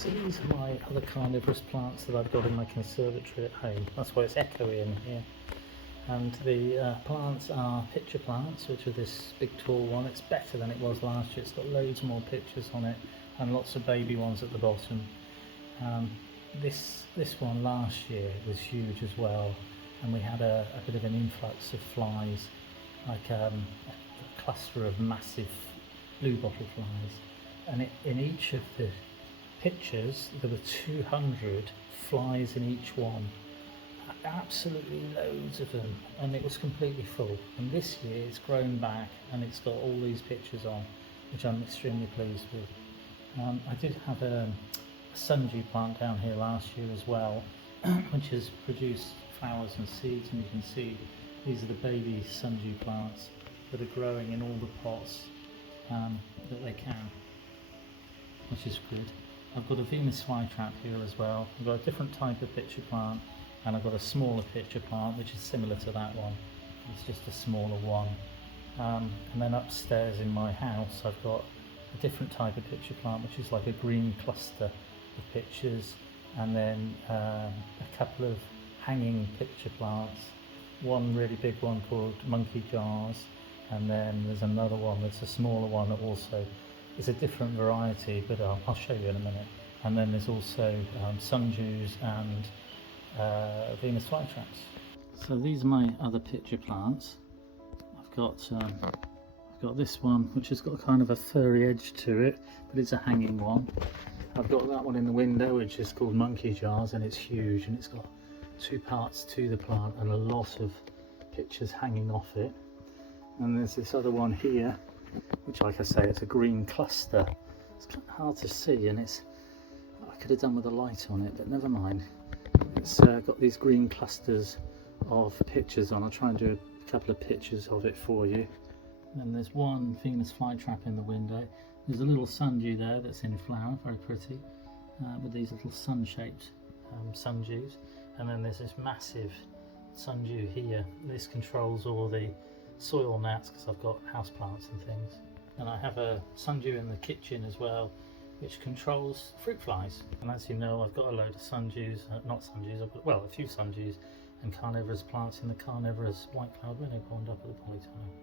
So these are my other carnivorous plants that I've got in my conservatory at home. That's why it's echoey in here. And the plants are pitcher plants, which are this big tall one. It's better than it was last year. It's got loads more pitchers on it and lots of baby ones at the bottom. This one last year was huge as well, and we had a bit of an influx of flies, like a cluster of massive blue bottle flies, and in each of the pictures there were 200 flies in each one, absolutely loads of them, and it was completely full. And this year it's grown back and it's got all these pictures on, which I'm extremely pleased with. I did have a sundew plant down here last year as well, which has produced flowers and seeds, and you can see these are the baby sundew plants that are growing in all the pots that they can, which is good. I've got a Venus flytrap here as well. I've got a different type of pitcher plant, and I've got a smaller pitcher plant which is similar to that one. It's just a smaller one. And then upstairs in my house I've got a different type of pitcher plant, which is like a green cluster of pitchers, and then a couple of hanging pitcher plants. One really big one called monkey jars, and then there's another one that's a smaller one that also is a different variety, but I'll show you in a minute. And then there's also sundews and Venus flytraps. So these are my other pitcher plants. I've got this one which has got kind of a furry edge to it, but it's a hanging one. I've got that one in the window which is called monkey jars, and it's huge, and it's got 2 parts to the plant and a lot of pitchers hanging off it. And there's this other one here, which, like I say, it's a green cluster. It's kind of hard to see, and I could have done with a light on it, but never mind. It's got these green clusters of pitchers on. I'll try and do a couple of pictures of it for you. And there's one Venus flytrap in the window. There's a little sundew there that's in flower, very pretty, with these little sun-shaped sundews. And then there's this massive sundew here. This controls all the soil gnats because I've got houseplants and things. And I have a sundew in the kitchen as well, which controls fruit flies. And as you know, I've got a load of sundews, not sundews, I've got, well, a few sundews and carnivorous plants in the carnivorous white cloud winnow pond up at the polytunnel.